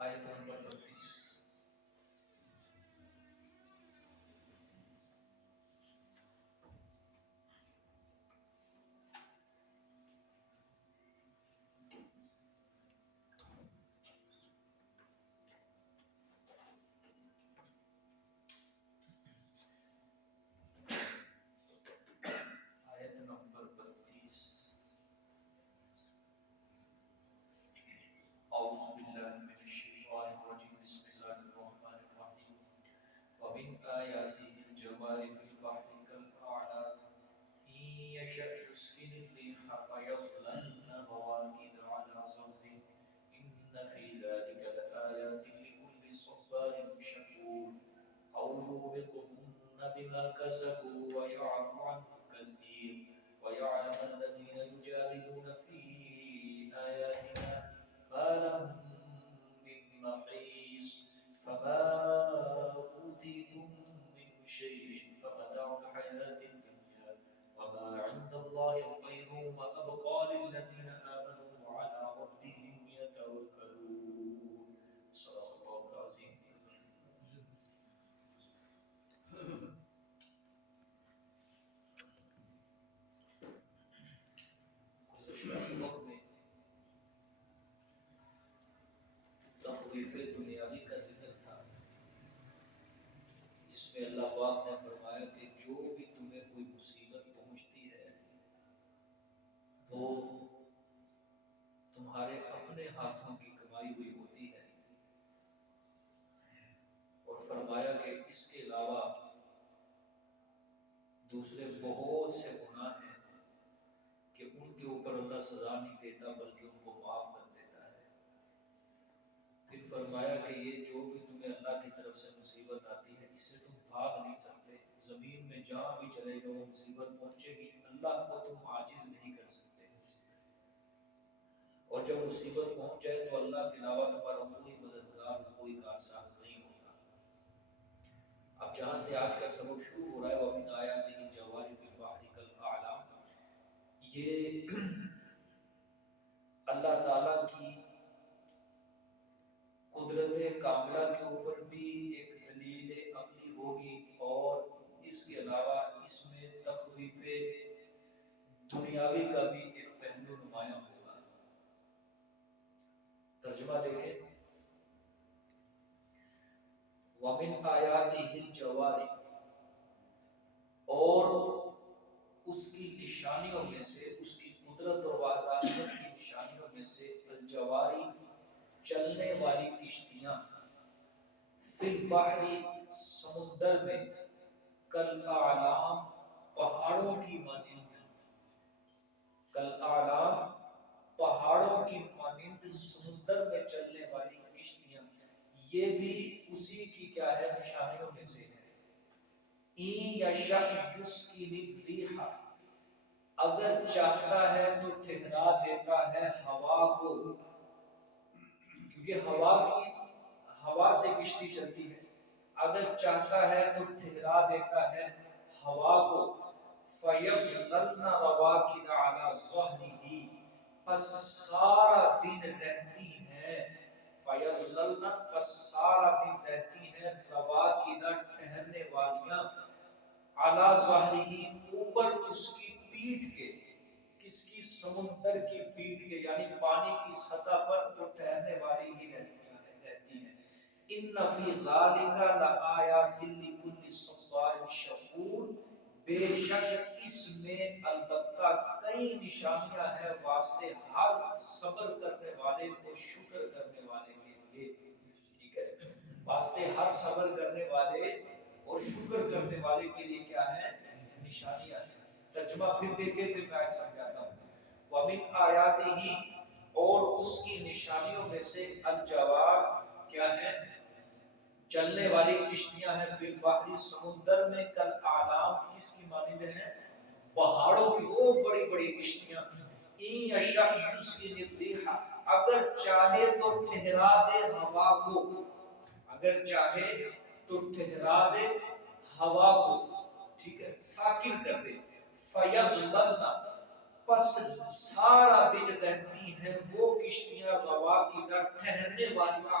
آیت نمبر 32. آیت نمبر 32. اعوذ باللہ من الشیطان الرجیم بسم اللہ الرحمن الرحیم ومن آیاته الجوار في البحر كالأعلام إن يشأ يسكن الريح فيظللن رواكد على ظهره إن في ذلك لآيات لكل صبار شكور أو يوبقهن بما كسبوا ويعفو عن كثير ويعلم الذين يجادلون في آياتنا ما لهم من محيص فما أوتيتم من شيء فمتاع الحياة الدنيا وما عند الله خير وأبقى للذين آمنوا وعلى ربهم يتوكلون. صدق الله العظيم. گزشتہ سبق میں تخویف دنیاوی کا ذکر تھا، جس میں اللہ پاک نے فرمایا کہ جو بھی تمہیں کوئی مصیبت پہنچتی ہے وہ تمہارے اپنے ہاتھوں کی کمائی ہوئی ہوتی ہے، اور فرمایا کہ اس کے علاوہ دوسرے بہت سے گناہ ہیں کہ ان کے اوپر اللہ سزا نہیں دیتا بلکہ ان کو معاف کر دیتا ہے۔ پھر فرمایا کہ یہ جو بھی تمہیں اللہ کی طرف سے مصیبت آتی ہے اس سے تم بھاگ نہیں سکتے، زمین میں جہاں بھی چلے جاؤ مصیبت پہنچے گی، اللہ کو تم عاجز نہیں کر سکتے، اور جب مصیبت پہنچ جائے تو اللہ کے علاوہ تمہارا کوئی مددگار کوئی کارساز نہیں ہوتا۔ اب جہاں سے آج کا سبق شروع ہو رہا ہے وَمِنْ آیَاتِهِ الْجَوَارِ فِي الْبَحْرِ كَالْأَعْلَامِ، یہ اللہ تعالیٰ کی قدرت کاملہ کے اوپر بھی ایک دلیل عقلی ہوگی، اور اس کے علاوہ اس میں تخویف دنیاوی کا بھی ایک پہلو نمایاں ہوگا۔ ترجمہ دیکھیں، وَمِنْ آیَاتِهِ الْجَوَارِ، اور اس کی نشانیوں میں سے، اس کی قدرت اور وحدانیت کی نشانیوں میں سے الجواری چلنے والی کشتیاں، فی البحر سمندر میں، کالاعلام پہاڑوں کی مانند، کالاعلام پہاڑوں کی مانند سمندر میں چلنے والی کشتیاں، یہ بھی اسی کی کیا ہے نشانیوں میں سے ہے۔ این یشأ یسکن الریح، اگر چاہتا ہے تو ٹھہرا دیتا ہے ہوا کو، کیونکہ ہوا سے کشتی چلتی ہے، اگر چاہتا ہے تو ٹھہرا دیتا ہے ہوا کو، فَيَظْلَلْنَ رَوَاكِدَ عَلَى ظَهْرِهِ، پس سارا دن رہتی ہیں، فَيَظْلَلْنَ پس سارا دن رہتی ہیں، رَوَاكِدَ ٹھہرنے والیاں، عَلَى ظَهْرِهِ اوپر اس کی پیٹھ کے، کس کی؟ سمندر کی پیٹھ کے، یعنی پانی کی سطح پر تو ٹھہرنے والی ہی رہتی ہیں۔ ان فی ذالک لآیات لکل صبار شکور، بے شک اس میں البتہ کئی نشانیاں ہیں واسطے ہر صبر کرنے والے کو شکر کرنے والے کے لیے، ٹھیک ہے، واسطے ہر صبر کرنے والے اور شکر کرنے والے کے لیے کیا ہے؟ نشانیاں ہیں۔ ترجمہ پھر دیکھیں، پھر میں سمجھاتا ہوں۔ وَمِنْ آیَاتِهِ، اور اس کی نشانیوں میں سے الجوار کیا ہے؟ چلنے والی کشتیاں ہیں، فی البحر سمندر میں، کالاعلام کس کی مانند ہیں؟ پہاڑوں کی، وہ بڑی بڑی کشتیاں۔ این یشأ یسکن الریح، اگر چاہے تو ٹھہرا دے ہوا کو، اگر چاہے تو ٹھہرا دے ہوا کو، ٹھیک ہے، ساکن کر دے، فَيَظْلَلْنَ پس سارا دن رہتی ہیں وہ کشتیاں، رواکد ٹھہرنے والیاں،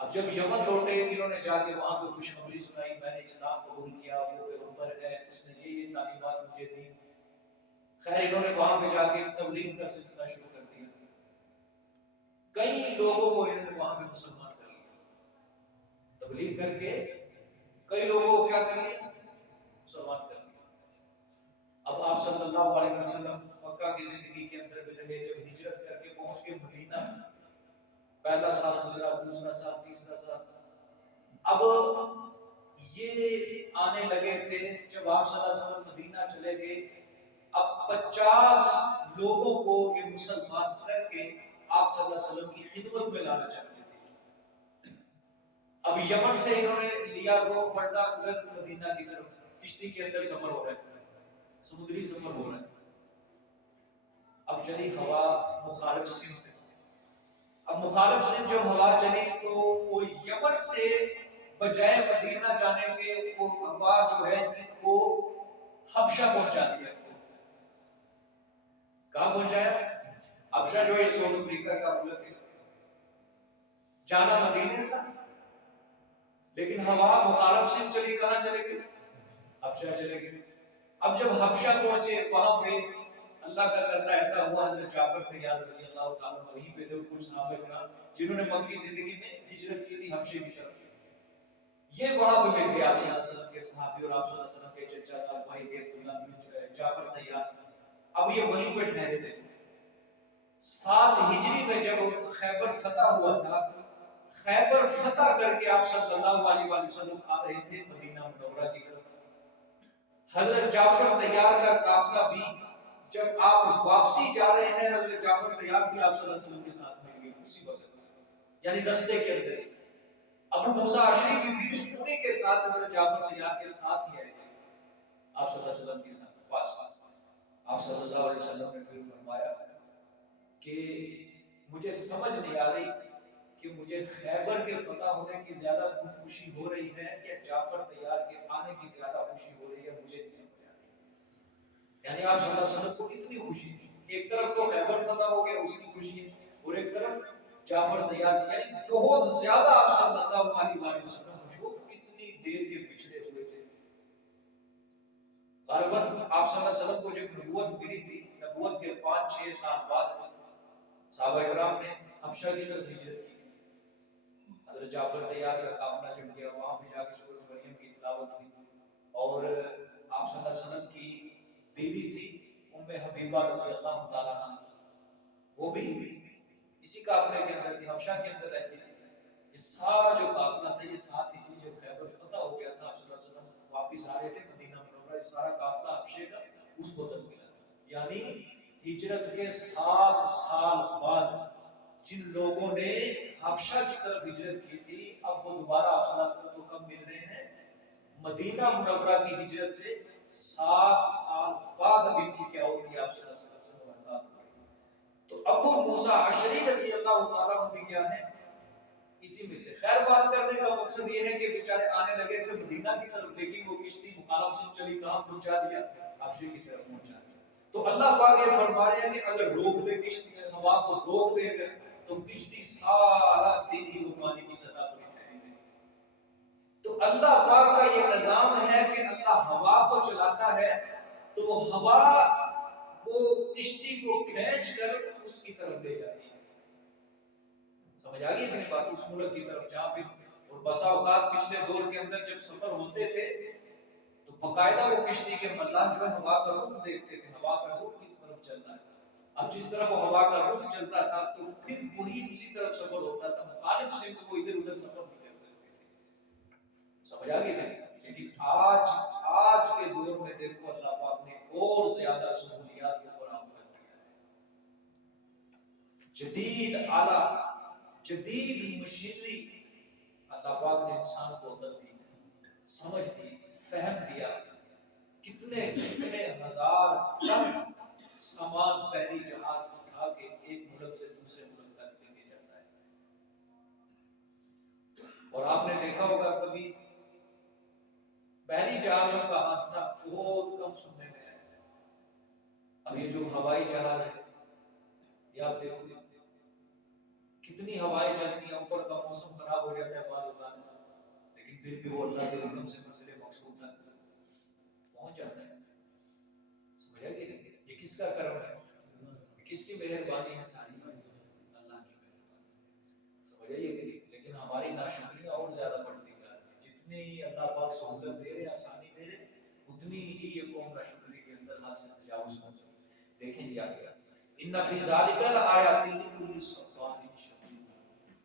اب جب یمن لوٹے انہوں نے جا کے وہاں پہ خوشخبری سنائی، میں نے اسلام قبول کیا، وہ پیغمبر ہے، اس نے یہ تعلیمات مجھے دی. خیر انہوں نے وہاں پہ جا کے تبلیغ کا سلسلہ شروع کر دیا. کئی لوگوں کو انہوں نے وہاں پہ مسلمان کر لیا. تبلیغ کر کے کئی لوگوں کو کیا کر لیا؟ مسلمان کر لیا. اب آپ صلی اللہ علیہ وسلم مکہ کی زندگی کے اندر بھی رہے، جب ہجرت کر کے پہنچ کے مدینہ، پہلا سال گزرا، دوسرا سال، تیسرا سال. اب یہ آنے لگے تھے جب آپ صلی اللہ علیہ وسلم مدینہ چلے گئے. اب 50 لوگوں کو یہ مسلمان کر کے آپ صلی اللہ علیہ وسلم کی خدمت میں لانا چاہتے تھے. اب یمن سے انہوں نے لیا رخ پڑتا ادھر مدینہ کی طرف. کشتی کے اندر سفر ہو رہا ہے، سمندری سفر ہو رہا ہے. اب چلی ہوا مخالف سمت. اب مخالف سمت جب ہوا چلی تو وہ یمن سے بجائے مدینہ جانے کے وہ ہوا جو ہے ان کو حبشہ پہنچا دیا. کہاں پہنچایا؟ حبشہ جو ہے ساؤتھ افریقہ کا ملک ہے. جانا مدینہ تھا لیکن ہوا مخالف سمت چلی، کہاں چلے گئے؟ حبشہ چلے گئے. اب جب حبشہ پہنچے وہاں پہ اللہ کا کرنا ایسا ہوا، حضرت جعفر طیار رضی اللہ تعالیٰ وہیں پہ تھے، کچھ صحابہ کرام جنہوں نے مکی زندگی میں ہجرت کی تھی حبشے کی طرف. یہ وہاں پہ مل گئے آپ صلی اللہ علیہ وسلم کے صحابی اور آپ صلی اللہ علیہ وسلم کے چچا صاحب بھائی تھے عبداللہ بن جعفر طیار. اب یہ وہیں پہ ٹھہرے تھے. 7 ہجری میں جب خیبر فتح ہوا تھا، خیبر فتح کر کے آپ صلی اللہ علیہ وسلم آ رہے تھے مدینہ منورہ کی طرف. حضرت جعفر طیار کا قافلہ بھی جب آپ واپسی جا رہے ہیں، حضرت جعفر طیار بھی آپ صلی اللہ علیہ وسلم کے ساتھ مل گئے اسی وقت، یعنی رستے کے اندر. ابو موسیٰ اشعری کی بھی انہی کے ساتھ حضرت جعفر طیار کے ساتھ ہی آئے تھے آپ صلی اللہ علیہ وسلم کے ساتھ پاس. آپ صلی اللہ علیہ وسلم نے پھر فرمایا کہ مجھے سمجھ نہیں آ رہی کہ مجھے خیبر کے فتح ہونے کی زیادہ خوشی ہو رہی ہے یا جعفر طیار کے آنے کی زیادہ خوشی ہو رہی ہے، مجھے نہیں سمجھ آ رہی. یعنی آپ صلی اللہ علیہ وسلم کو اتنی خوشی ہے، ایک طرف تو خیبر فتح ہو گیا اس کی خوشی ہے، اور ایک طرف جعفر طیار کی، یعنی بہت زیادہ آپ صلی اللہ علیہ وسلم جو کتنی دیر کے پچھڑے ہوئے تھے. غالباً آپ صلی اللہ علیہ وسلم کو جب نبوت ملی تھی، نبوت کے 5-6 سال بعد صحابہ کرام نے حبشہ کی طرف ہجرت کی تھی. حضرت جعفر طیار کا قافلہ جب گیا وہاں پہ جا کے سورۃ مریم کی تلاوت ہوئی، اور آپ صلی اللہ علیہ وسلم کی بیوی تھی ام حبیبہ رضی اللہ تعالیٰ عنہ، وہ بھی اسی قافلے کے اندر تھی، حبشہ کے اندر رہتی تھی. یہ سارا جو قافلہ تھا، یہ 7 ہجری جب خیبر فتح ہو گیا تھا، آپ صلی اللہ علیہ وسلم واپس آ رہے تھے مدینہ منورہ، یہ سارا قافلہ حبشے کا اس کو تک ملا تھا. یعنی ہجرت کے 7 سال بعد جن لوگوں نے حبشہ کی طرف ہجرت کی تھی، اب وہ دوبارہ آپ صلی اللہ علیہ وسلم کو کب مل رہے ہیں؟ مدینہ منورہ کی ہجرت سے 7 سال بعد اب ان کی کیا ہوتی ہے؟ آپ صلی اللہ علیہ وسلم سے ملاقات ہوئی. تو ابو موسیٰ اشعری رضی اللہ تعالیٰ عنہ کیا ہے؟ اسی میں سے. خیر بات کرنے کا مقصد یہ ہے کہ بیچارے آنے لگے تھے مدینہ کی طرف، لیکن وہ کشتی مخالف سے چلی، کہاں پہنچا دیا؟ حبشے کی طرف پہنچا دیا. تو اللہ پاک یہ فرما رہے ہیں کہ اگر روک دے کشتی میں، ہوا کو روک دے گا تو کشتی سارا دن ہی وہ پانی کی سطح پر ٹھہری رہے. تو اللہ پاک کا یہ نظام ہے کہ اللہ ہوا کو چلاتا ہے تو وہ ہوا وہ کشتی کو کھینچ کر اس کی طرف لے جاتی ہے. سمجھ آ گئی میری بات؟ اس ملک کی طرف جہاں پہ، اور بسا اوقات پچھلے دور کے اندر جب سفر ہوتے تھے تو باقاعدہ وہ کشتی کے ملاح جو ہے ہوا کا رخ دیکھتے تھے، ہوا کا رخ کس طرف چلتا ہے. اب جس طرف ہوا کا رخ چلتا تھا تو پھر وہی اسی طرف سفر ہوتا تھا، مخالف سے وہ ادھر ادھر سفر نہیں کر سکتے تھے. سمجھ آ گئی نہیں؟ لیکن آج کے دور میں دیکھو اللہ پاک نے اور زیادہ سہولیات کو فراہم کر دیا ہے. جدید آلہ، جدید مشینری اللہ پاک نے انسان کو عقل دی، سمجھ دی، فہم دیا. کتنے ہزار ٹن سامان بحری جہاز اٹھا کے ایک ملک سے دوسرے ملک تک لے کے جاتا ہے. اور آپ نے دیکھا ہوگا کبھی بحری جہازوں کا حادثہ بہت کم سننے میں آیا. اب یہ جو ہوائی جہاز ہے یہ آپ دیکھو کتنی ہوائیں چلتی ہیں، اوپر کا موسم خراب ہو جاتا ہے بعض اوقات، لیکن پھر بھی وہ اللہ کے حکم سے منزل مقصود تک پہنچ جاتا ہے. سمجھا کہ نہیں؟ یہ کس کا کرم ہے؟ کس کی مہربانی ہے؟ ساری اللہ کی مہربانی. سمجھا یہ کہ نہیں؟ لیکن ہماری ناشکریاں اور زیادہ بڑھتی جا رہی ہیں. جتنی اللہ پاک سہولت دے رہے ہیں، آسانی دے رہے ہیں، اتنی ہی یہ قوم ناشکری کے اندر حد سے تجاوز کر رہی ہے. دیکھیں جی آگے، ان فی ذالک لآیات لکل صبار شکور.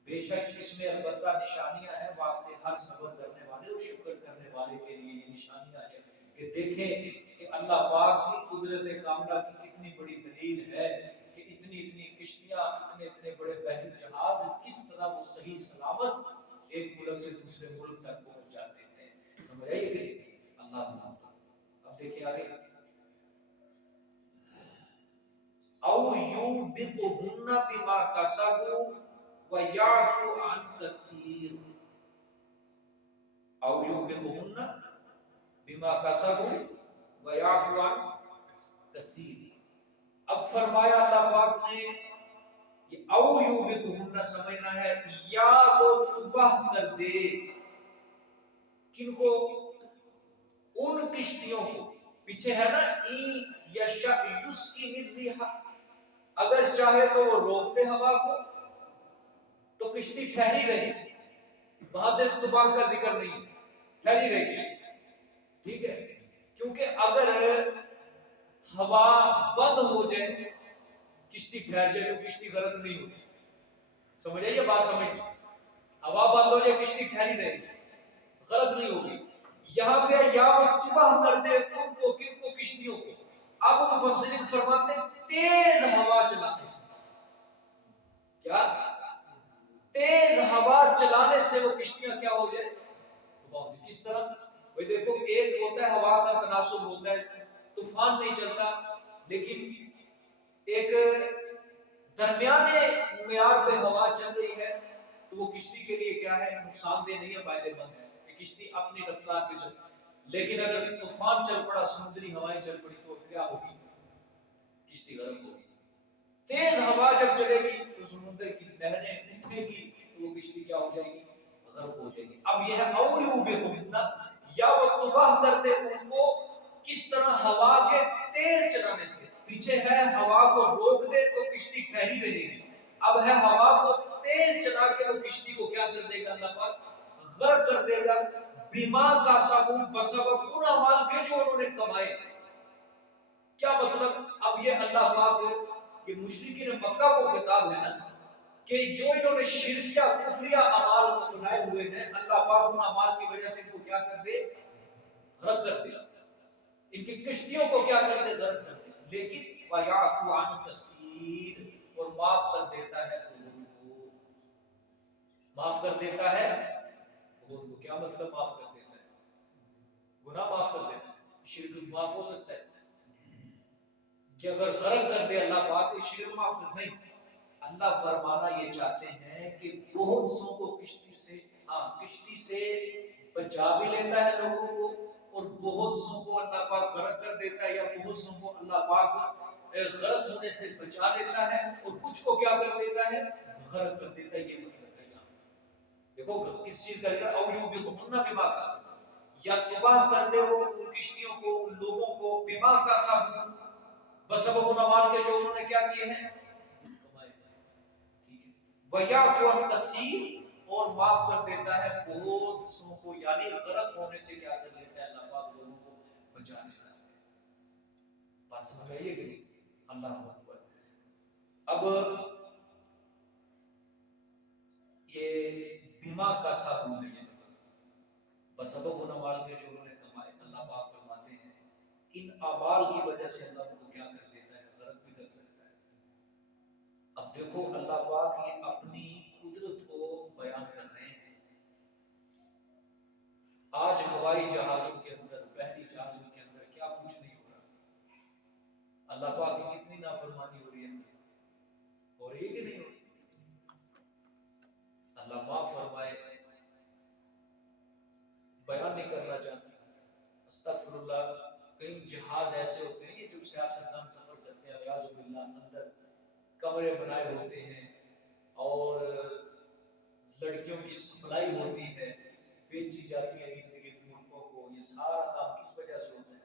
بے شک اس میں البتہ نشانیاں ہیں واسطے ہر صبر کرنے والے اور شکر کرنے والے کے لیے. یہ نشانیاں ہیں کہ دیکھیں کہ اللہ پاک کی قدرت کاملہ کی کتنی بڑی دلیل ہے کہ اتنی اتنی کشتیاں، اتنے اتنے بڑے بحری جہاز کس طرح وہ صحیح سلامت ایک ملک سے دوسرے ملک تک پہنچ جاتے ہیں. سمجھ آئیے کہ اللہ. اب دیکھیں آگے، او یوبقہن بما کسبوا ویعفو عن کثیر. او یوبقہن بما کسبوا ویعفو عن کثیر. اب فرمایا اللہ پاک نے یہ او یوبقہن سمجھنا ہے یا وہ تباہ کر دے. کن کو؟ ان کشتیوں کو. پیچھے ہے نا ای یشاء یسقی الريح، اگر چاہے تو وہ روک دے ہوا کو تو کشتی ٹھہری رہے. وہاں تک تباہ کا ذکر نہیں ہے، ٹھہری رہے کشتی. ٹھیک ہے، کیونکہ اگر ہوا بند ہو جائے، کشتی ٹھہر جائے تو کشتی غرق نہیں ہوتی. سمجھ آئیے بات؟ سمجھ، ہوا بند ہو جائے کشتی ٹھہری رہے گی، غرق نہیں ہوگی. یہاں پہ یا وہ تباہ کر دے ان کو، کن کو؟ کشتیوں کو. اب مفسرین فرماتے ہیں تیز ہوا چلانے سے. کیا؟ تیز ہوا چلانے سے وہ کشتیاں کیا ہو جائے؟ تباہ ہو جائے. کس طرح؟ بھئی دیکھو، ایک ہوتا ہے ہوا کا تناسب ہوتا ہے، طوفان نہیں چلتا لیکن ایک درمیانے معیار پہ ہوا چل رہی ہے تو وہ کشتی کے لیے کیا ہے؟ نقصان دہ نہیں ہے، فائدے مند ہے کہ کشتی اپنی رفتار پہ چلتی. لیکن اگر طوفان چل پڑا، سمندری ہوائیں چل پڑی تو کیا ہوگی؟ کشتی غرق ہوگی. تیز ہوا جب چلے گی تو سمندر کی لہریں اٹھے گی تو وہ کشتی کیا ہو جائے گی؟ غرق ہو جائے گی. اب یہ ہے او یوبقہن، یا وہ تباہ کر دے ان کو. کس طرح؟ ہوا کے تیز چلانے سے. پیچھے ہے ہوا کو روک دے تو کشتی ٹھہری رہے گی، اب ہے ہوا کو تیز چلا کے وہ کشتی کو کیا کر دے گا؟ اللہ پاک غرق کر دے گا. بیما کا سبب، بسبب ان اعمال کے جو انہوں نے کمائے. کیا مطلب؟ اب یہ اللہ پاک، یہ مشرکین مکہ کو خطاب ہے نا کہ جو انہوں نے شرکیہ کفریہ اعمال اپنائے ہوئے ہیں، اللہ پاک ان اعمال کی وجہ سے ان کو کیا کر دے؟ غرق کر دے. ان کی کشتیوں کو کیا کر دے؟ غرق کر دے. لیکن وَيَعْفُ عَنْ كَثِيرٍ، اور معاف کر دیتا ہے بہت کو. معاف کر دیتا ہے بہت کو. کیا مطلب معاف کر دیتا ہے؟ گناہ معاف کر دیتا ہے. شرک معاف ہو سکتا ہے کہ اگر غرق کر دے اللہ پاک شرک معاف کر؟ نہیں. اللہ فرمانا یہ چاہتے ہیں کہ بہت سو کو کشتی سے، ہاں کشتی سے بچا بھی لیتا ہے لوگوں کو، اور بہت سو کو اللہ پاک غرق کر دیتا ہے، یا بہت سو کو اللہ پاک غرق ہونے سے بچا لیتا ہے، اور کچھ کو کیا کر دیتا ہے؟ غرق کر دیتا ہے. یہ مطلب ہے یہاں دیکھو کس چیز کا ذکر، او یوبقہن بما کسبوا، یا تباہ کر دے وہ ان کشتیوں کو، ان لوگوں کو، بما کسبوا، بسبب ان اعمال کے جو انہوں نے کیا کیے ہیں؟ کمائے. ٹھیک ہے. وَيَعْفُ عَنْ كَثِيرٍ، اور معاف کر دیتا ہے بہت سو کو. یعنی غرق ہونے سے کیا کر لیتا ہے؟ اللہ پاک لوگوں کو بچا لیتا ہے. بات سمجھ آئیے کہ اللہ اکبر. اب یہ بما کسبوا ہے، بسبب ان اعمال کے جو انہوں نے کمائے. اللہ پاک فرماتے ہیں ان اعمال کی وجہ سے اللہ کو کیا کر دیتا ہے؟ غرق بھی کر سکتا ہے. اب دیکھو اللہ پاک یہ اپنی قدرت کو بیان کر رہے ہیں. آج ہوائی جہازوں کے اندر، بحری جہازوں کے اندر کیا کچھ نہیں ہو رہا. اللہ پاک کی کتنی نافرمانی ہو رہی ہے، ہو رہی ہے کہ نہیں ہو رہی؟ اللہ معاف فرمائے، بیان نہیں کرنا چاہتے. استغفر اللہ. کئی جہاز ایسے ہوتے ہیں جو سیاستدان سفر کرتے ہیں، ریاض باللہ، اندر کمرے بنائے ہوتے ہیں اور لڑکیوں کی سپلائی ہوتی ہے، بیچی جاتی ہے ارد گرد ملکوں کو، یہ سارا کام کس وجہ سے ہوتا ہے؟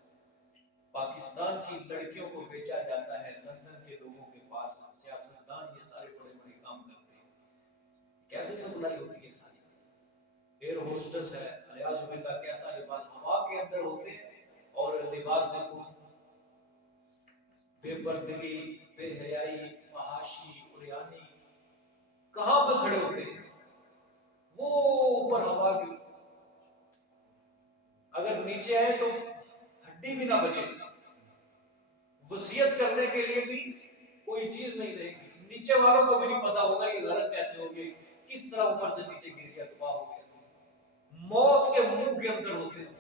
پاکستان کی لڑکیوں کو بیچا جاتا ہے لندن کے لوگوں کے پاس، سیاستدان یہ سارے بڑے بڑے کام کرتے ہیں، کیسے سپلائی ہوتی ہے ساری؟ ایئر ہوسٹس ہے، الیاذ باللہ کیسا لباس ہوا کے اندر ہوتے ہیں، اور لباس دیکھو بے پردگی، بے حیائی، فحاشی، عریانی، کہاں پہ کھڑے ہوتے ہیں؟ وہ اوپر ہوا کی، اگر نیچے آئے تو ہڈی بھی نہ بچے، وصیت کرنے کے لیے بھی کوئی چیز نہیں رہے گی، نیچے والوں کو بھی نہیں پتا ہوگا یہ غلط کیسے ہو گئی، کس طرح اوپر سے نیچے گر گیا، تباہ ہو گیا، موت کے منہ کے اندر ہوتے ہیں،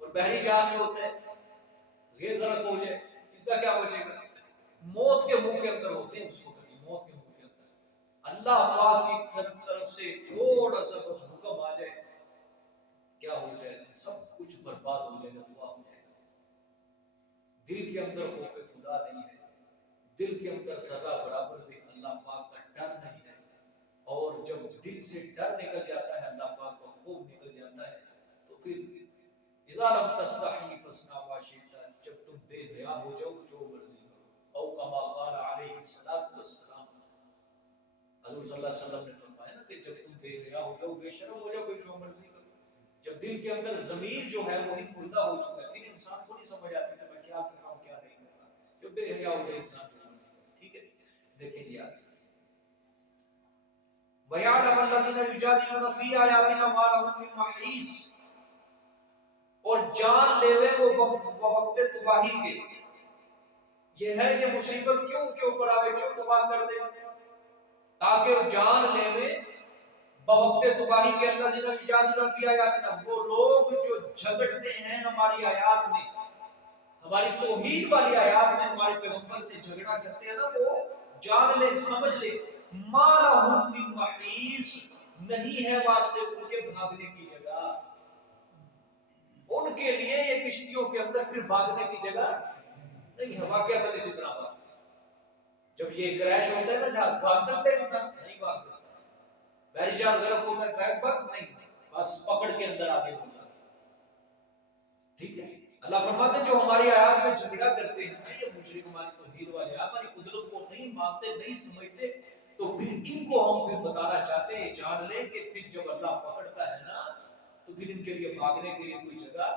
اور بحری جہاز جو ہوتے ہیں یہ غرق ہو جائے اس کا کیا بچے گا؟ موت کے منہ کے اندر ہوتے ہیں، اس کو کبھی موت کے منہ کے اندر اللہ پاک کی طرف سے تھوڑا سا بس حکم آ جائے، کیا ہو جائے گا؟ سب کچھ برباد ہو جائے گا، تباہ ہو جائے گا۔ دل کے اندر خوف خدا نہیں ہے، دل کے اندر ذرہ برابر بھی اللہ پاک کا ڈر نہیں ہے، اور جب دل سے ڈر نکل جاتا ہے، اللہ پاک کا خوف نکل جاتا ہے، تو پھر اذا لم تستحی فاصنع ما شئت، جب تم بے حیا ہو جاؤ جو مرضی کرو، او کما قال علیہ الصلوۃ والسلام، حضور صلی اللہ علیہ وسلم نے فرمایا نا کہ جب تم بے حیا ہو جاؤ، بے شرم ہو جاؤ، جو مرضی کرو، جب دل کے اندر ضمیر جو ہے وہی مردہ ہو چکا ہے، پھر انسان کو نہیں سمجھ آتی کہ میں کیا کر رہا ہوں کیا نہیں کر رہا، جب بے حیا ہو جائے انسان جو مرضی کرے۔ ٹھیک ہے، دیکھیں جی آگے، وَيَعْلَمَ الَّذِينَ يُجَادِلُونَ فِي آيَاتِنَا مَا لَهُم مِّن مَّحِيصٍ، اور جان لیوے وہ وقت تباہی کے، یہ ہے یہ مصیبت کیوں کے اوپر آوے، کیوں تباہ کر دے، تاکہ جان لیوے بوقت تباہی کے، اللہ زیادہ یجادلون فی آیاتنا، وہ لوگ جو جھگڑتے ہیں ہماری آیات میں، ہماری توحید والی آیات میں ہمارے پیغمبر سے جھگڑا کرتے ہیں نا، وہ جان لے، سمجھ لے، ما لہم من محیص، نہیں ہے واسطے ان کے بھاگنے کی جگہ، ان کے لیے یہ کشتیوں کے اندر پھر بھاگنے کی جگہ نہیں ہے۔ واقعہ اسی طرح بات، جب یہ کریش ہوتا ہے نا جہاز، بھاگ سکتے ہیں انسان؟ نہیں بھاگ سکتا، بحری جہاز غرق ہوتا ہے، بیک بھاگ نہیں، بس پکڑ کے اندر آگے بڑھنا۔ ٹھیک ہے، اللہ فرماتے ہیں جو ہماری آیات میں جھگڑا کرتے ہیں نا، یہ مشرک ہماری توحید والے، ہماری قدرت کو نہیں مانتے، نہیں سمجھتے، تو پھر ان کو ہم پھر بتانا چاہتے ہیں، جان لیں کہ پھر جب اللہ پکڑتا ہے نا، تو پھر ان کے لیے بھاگنے کے لیے کوئی جگہ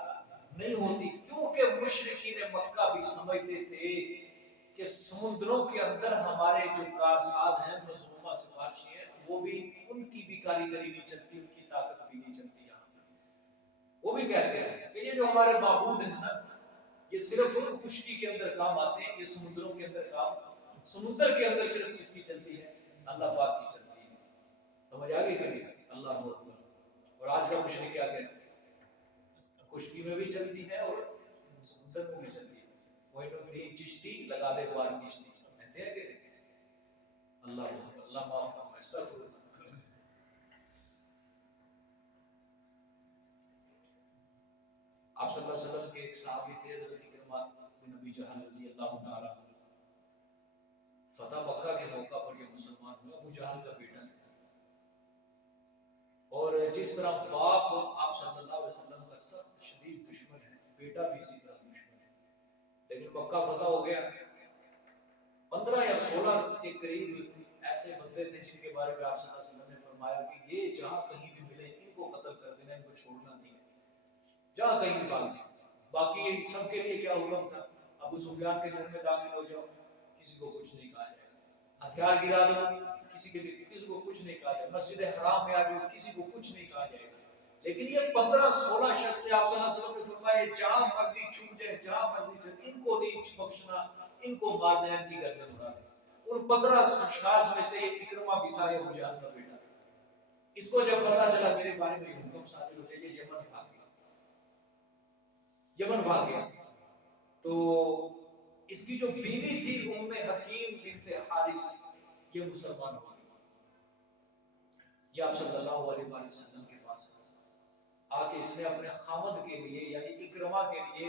نہیں ہوتی، کیونکہ مشرکین مکہ بھی سمجھتے تھے کہ سمندروں کے اندر ہمارے جو کارساز ہیں، مظلومہ سفارشی ہیں، وہ بھی ان کی بھی کاریگری نہیں چلتی، ان کی طاقت بھی نہیں چلتی یہاں۔ وہ بھی کہتے ہیں کہ یہ جو ہمارے معبود ہیں نا، یہ صرف خشکی کے اندر کام آتے ہیں، یہ سمندروں کے اندر کام، سمندر کے اندر صرف کس کی چلتی ہے؟ اللہ پاک کی چلتی ہے۔ سمجھ آ گئی کہ نہیں؟ اللہ اکبر۔ اور آج کا مشرک کیا کہتے ہیں؟ خشکی میں بھی چلتی ہے اور سمندر میں بھی چلتی ہے۔ معین الدین چشتی لگا دے بار کشتی، کہتے ہیں کہ اللہ اکبر، اللہ معاف فرمائے، استغفر اللہ۔ آپ صلی اللہ علیہ وسلم کے ایک صحابی تھے حضرت اکرمہ بن ابی جہل رضی اللہ تعالیٰ عنہ، فتح مکہ کے موقع پر یہ مسلمان ہوئے، ابو جہل کا بیٹا تھا، اور جس طرح باپ آپ صلی اللہ علیہ وسلم کا سخت شدید دشمن ہے، بیٹا بھی اسی طرح دشمن ہے، لیکن مکہ فتح ہو گیا، 15 یا 16 کے قریب ایسے بندے تھے جن کے بارے میں آپ صلی اللہ علیہ وسلم نے فرمایا کہ یہ جہاں کہیں بھی ملے ان کو قتل کر دینا، ان کو چھوڑنا نہیں ہے، جہاں کہیں بھی بھاگ جائیں۔ باقی سب کے لیے کیا حکم تھا؟ ابو سفیان کے گھر میں داخل ہو جاؤ، کسی کو کچھ نہیں کہا جائے گا، ہتھیار گرا دو، کسی کو کچھ نہیں کہا جائے گا، مسجد حرام میں آ جاؤ، کسی کو کچھ نہیں کہا جائے گا۔ لیکن یہ 15-16 شخص سے آپ صلی اللہ علیہ وسلم نے فرمایا جہاں مرضی چھپ جائے، جہاں مرضی چلے، ان کو نہیں بخشنا، ان کو مار دینا، ان کی گردن اڑا دینا۔ ان 15 اشخاص میں سے ایک اکرمہ بھی تھا، یہ ابو جہل کا بیٹا۔ اس کو جب پتا چلا میرے بارے میں حکم صادر ہو جائے، یہ یمن بھاگ گیا، یمن بھاگ گیا۔ تو اس کی جو بیوی تھی ام حکیم بنت حارث، یہ مسلمان ہو گئی، یہ آپ صلی اللہ علیہ وسلم کے پاس آ کے اس نے اپنے خامد کے لیے یعنی اکرمہ کے لیے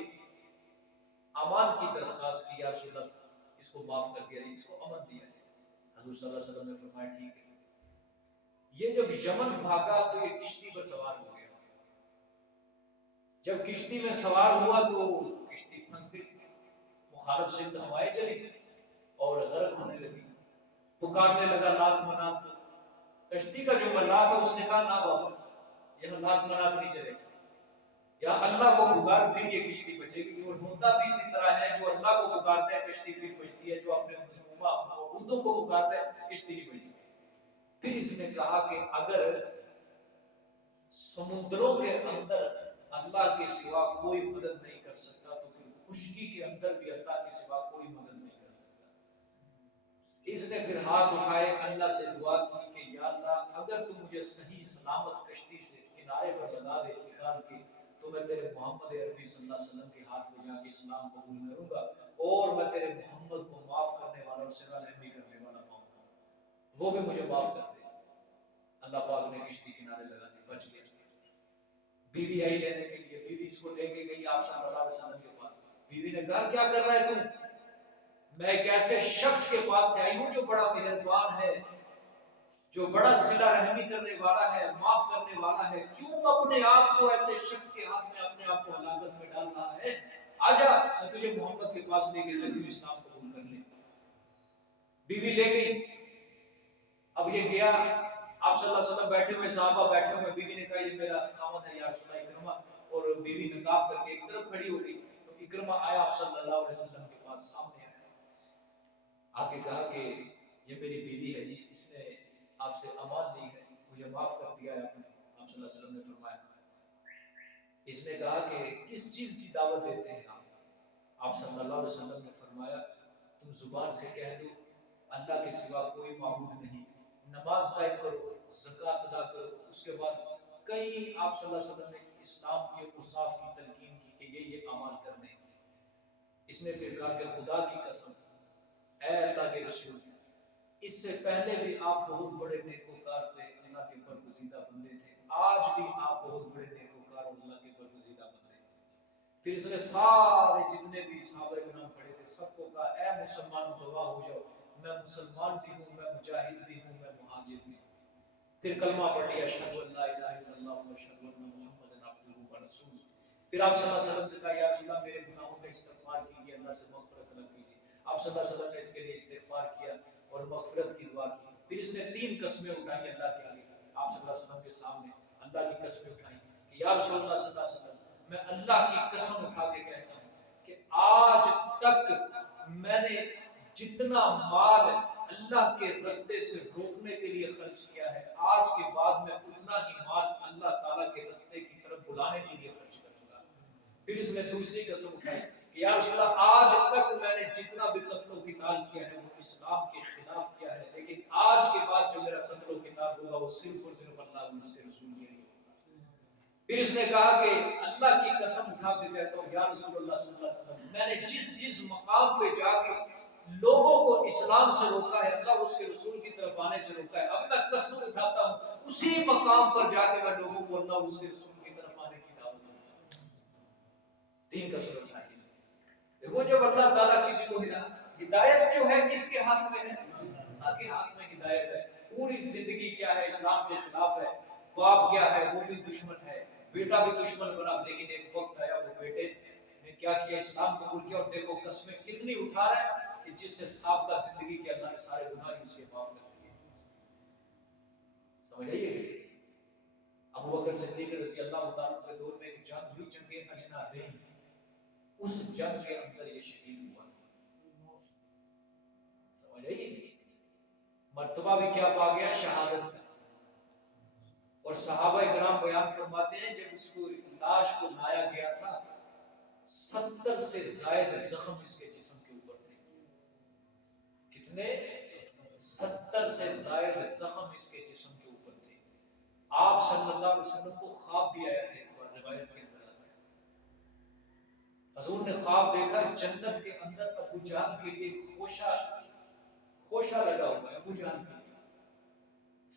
امان کی درخواست کی، یا رسول اللہ اس کو معاف کر دیا، اس کو امن دیا۔ حضور صلی اللہ علیہ وسلم نے فرمایا ٹھیک ہے، یہ جب یمن بھاگا تو یہ کشتی پر سوار ہو گیا. جب کشتی میں سوار ہوا تو کشتی پھنس گئی, مخالف سمت ہوائیں چلی اور غرق ہونے لگی. پکارنے لگا لات منات کو. کشتی کا جو ملا تھا اس نے کہا نہ بابا, یہ لات منات نہیں چلے گا, یا اللہ کو پکار پھر یہ کشتی بچے گی. اور ہوتا بھی اسی طرح ہے, جو اللہ کو پکارتا ہے کشتی پھر بچتی ہے, جو اپنے اردو کو پکارتا ہے کشتی نہیں بچتی. پھر اس نے کہا کہ اگر سمندروں کے اندر اللہ کے سوا کوئی مدد نہیں کر سکتا تو پھر خشکی کے اندر بھی اللہ کے سوا کوئی مدد نہیں کر سکتا. اس نے پھر ہاتھ اٹھائے, اللہ سے دعا کی کہ یا اللہ اگر تو مجھے صحیح سلامت کشتی سے کنارے پر لگا دے نکال کے, تو میں تیرے محمد عربی صلی اللہ علیہ وسلم کے ہاتھ میں جا کے اسلام قبول کروں گا, اور میں تیرے محمد کو معاف کرنے والا اور صلہ رحمی کرنے والا پاؤں گا, وہ بھی مجھے معاف کر دے. اللہ پاک نے کشتی کنارے لگا دی, بچ گیا. بیوی آئی لینے کے لیے, بیوی اس کو لے کے گئی آپ صلی اللہ علیہ وسلم کے پاس. بیوی نے کہا کیا کر رہا ہے تو؟ میں ایک ایسے شخص کے پاس سے آئی ہوں جو بڑا مہربان ہے, جو بڑا صلہ رحمی کرنے والا ہے, معاف کرنے والا ہے, کیوں اپنے آپ کو ایسے شخص کے ہاتھ میں اپنے آپ کو ہلاکت میں ڈال رہا ہے؟ آجا میں تجھے محمد کے پاس لے کے چلتی ہوں, اسلام قبول کر لے. بیوی لے گئی. اب یہ گیا, آپ صلی اللہ علیہ وسلم بیٹھے ہوئے, صحابہ بیٹھے ہوئے. بیوی نے کہا یہ میرا خاوند ہے یا رسول اللہ اکرمہ, اور بیوی نقاب کر کے ایک طرف کھڑی ہو گئی. تو اکرمہ آیا آپ صلی اللہ علیہ وسلم کے پاس, سامنے آیا, آ کے کہا کہ یہ میری بیوی ہے جی, اس نے آپ سے امان لی ہے, مجھے معاف کر دیا ہے آپ نے. آپ صلی اللہ علیہ وسلم نے فرمایا, اس نے کہا کہ کس چیز کی دعوت دیتے ہیں آپ؟ آپ صلی اللہ علیہ وسلم نے فرمایا تم زبان سے کہہ دو اللہ کے سوا کوئی معبود نہیں, نماز قائم کرو, زکوٰۃ ادا کرو. اس کے بعد کئی آپ صلی اللہ علیہ وسلم نے اسلام کے اوصاف کی تلقین کی کہ یہ اعمال کرنے. اس نے پھر کہا کہ خدا کی قسم اے اللہ کے رسول, اس سے پہلے بھی آپ بہت بڑے نیکوکار تھے, اللہ کے برگزیدہ بندے تھے, آج بھی آپ بہت بڑے نیکوکار اور اللہ کے برگزیدہ بندے. پھر اس نے سارے جتنے بھی صحابہ کرام کھڑے تھے سب کو کہا اے مسلمان گواہ ہو جاؤ, میں مسلمان بھی ہوں, میں مجاہد بھی ہوں, میں مہاجر بھی ہوں. پھر کلمہ پڑھ لیا, اشہد ان لا الہ الا اللہ و اشہد ان محمد عبدہ و رسولہ. پھر آپ صلی اللہ علیہ وسلم سے کہا یا رسول اللہ میرے گناہوں کا استغفار کیجیے, اللہ سے مغفرت طلب کیجیے. آپ صلی اللہ علیہ وسلم نے اس کے لیے استغفار کیا اور مغفرت کی دعا کی. پھر اس نے 3 قسمیں اٹھائی اللہ کے آگے, آپ صلی اللہ علیہ وسلم کے سامنے اللہ کی قسمیں اٹھائی کہ یا رسول اللہ صلی اللہ علیہ وسلم میں اللہ کی قسم اٹھا کے کہتا ہوں کہ آج تک میں نے جتنا مال اللہ کے رستے سے روکنے کے لیے خرچ کیا ہے, آج کے بعد میں اتنا ہی مال اللہ تعالیٰ کے رستے کی طرف بلانے کے لیے خرچ کر چکا. پھر اس نے دوسری قسم اٹھائی کہ یا رسول اللہ آج تک میں نے جتنا بھی قتل و قتال کیا ہے وہ اسلام کے خلاف کیا ہے, لیکن آج کے بعد جو میرا قتل و قتال ہوگا وہ صرف اور صرف اللہ اور اس کے رسول کے لیے. پھر اس نے کہا کہ اللہ کی قسم اٹھا کے کہتا ہوں یا رسول اللہ صلی اللہ علیہ وسلم میں نے جس مقام پہ جا کے لوگوں کو اسلام سے روکا ہے, اللہ اور اس کے رسول کی طرف آنے سے روکا ہے, اب میں قسم اٹھاتا ہوں اسی مقام پر جا کے میں لوگوں کو اللہ اور اس کے رسول کی طرف آنے کی دعوت دوں. 3 قسم اٹھائی. دیکھو جب اللہ تعالیٰ کسی کو ہدایت جو ہے کس کے ہاتھ میں ہے؟ اللہ کے ہاتھ میں ہدایت ہے. پوری زندگی کیا ہے اسلام کے خلاف ہے, باپ کیا ہے وہ بھی دشمن ہے, بیٹا بھی دشمن بنا, لیکن ایک وقت آیا وہ بیٹے نے کیا کیا, اسلام قبول کیا. اور دیکھو قسمیں کتنی اٹھا رہا ہے کہ جس سے سابقہ زندگی کے اللہ نے سارے گناہ اس کے باپ نے کیے. سمجھ آئیے؟ ابو بکر صدیق رضی اللہ تعالیٰ کے دور میں ایک جنگ ہوئی, جنگ اجنادین. اس جنگ کے اندر یہ شہید ہوا. سمجھ آئیے؟ مرتبہ بھی کیا پا گیا, شہادت کا. اور صحابہ کرام بیان فرماتے ہیں جب اس کو لاش کو لایا گیا تھا 70 سے زائد زخم اس کے جسم کے اوپر تھے. کتنے؟ 70 سے زائد زخم اس کے جسم کے اوپر تھے. آپ صلی اللہ علیہ وسلم کو خواب بھی آیا تھا, روایت کے اندر آتا ہے حضور نے خواب دیکھا جنت کے اندر ابو جہل کے لیے خوشہ لگا ہوا ہے, ابو جہل کے لیے.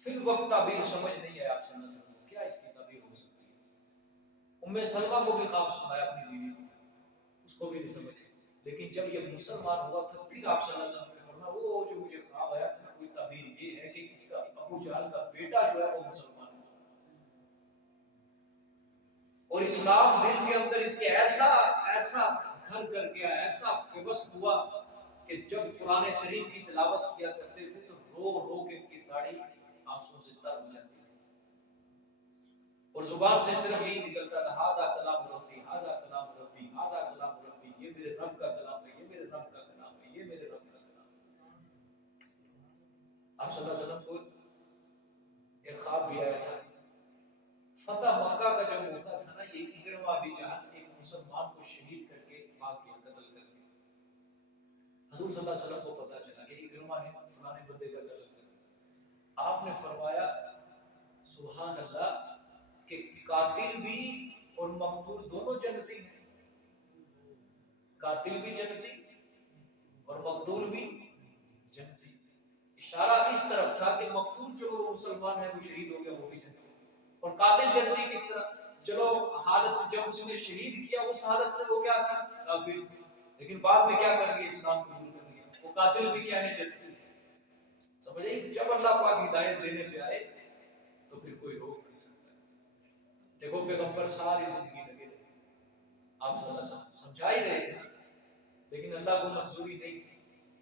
پھر وقت تعبیر سمجھ نہیں آیا آپ صلی اللہ علیہ وسلم کو, کیا اس کی تعبیر ہو سکتی ہے. ام سلمہ کو بھی خواب سنایا اپنی بیوی کو, اس کو بھی نہیں سمجھ. لیکن جب یہ مسلمان ہوا تھا پھر آپ صلی اللہ علیہ وسلم نے فرمایا وہ جو مجھے خواب آیا تھا کوئی تعبیر یہ ہے کہ اس کا ابو جہل کا بیٹا جو ہے وہ مسلمان ہو، اور اسلام دل کے اندر اس کے ایسا ایسا گھر کر گیا، ایسا پیوست ہوا کہ جب قرآن کریم کی تلاوت کیا کرتے تھے تو رو رو کے ان کی داڑھی آنسوں سے تر ہو جاتی تھی، اور زبان سے صرف یہی نکلتا تھا ہاذا کلام ربی، ہاذا کلام ربی، ہاذا کلام ربی، یہ میرے رب کا کلام ہے، یہ میرے رب کا کلام ہے، یہ میرے رب کا کلام ہے۔ آپ صلی اللہ علیہ وسلم کو ایک خواب بھی آیا تھا، فتح مکہ کا جب موقع تھا نا، یہ اکرمہ بن جہل ایک مسلمان کو شہید کر کے بھاگ گیا، قتل کر کے۔ حضور صلی اللہ علیہ وسلم کو پتا چلا کہ اکرمہ نے فلانے بندے کا قتل کر دیا۔ آپ نے فرمایا سبحان اللہ کہ قاتل بھی اور مقتول دونوں جنتی ہیں، قاتل بھی جنتی اور مقتول بھی جنتی۔ اشارہ اس طرف تھا کہ مقتول چلو وہ مسلمان ہے، وہ شہید ہو گیا، وہ بھی جنتی، اور قاتل جنتی کس طرح؟ چلو حالت جب اس نے شہید کیا اس حالت میں وہ کیا تھا؟ کافر، لیکن بعد میں کیا کر گیا؟ اسلام قبول کر لیا، وہ قاتل بھی کیا ہے؟ جنتی ہے۔ سمجھے؟ جب اللہ پاک ہدایت دینے پہ آئے تو پھر کوئی روک نہیں سکتا۔ دیکھو پیغمبر ساری زندگی لگے رہے، آپ صلی اللہ علیہ وسلم سمجھا ہی رہے تھے، لیکن اللہ کو منظوری نہیں تھی۔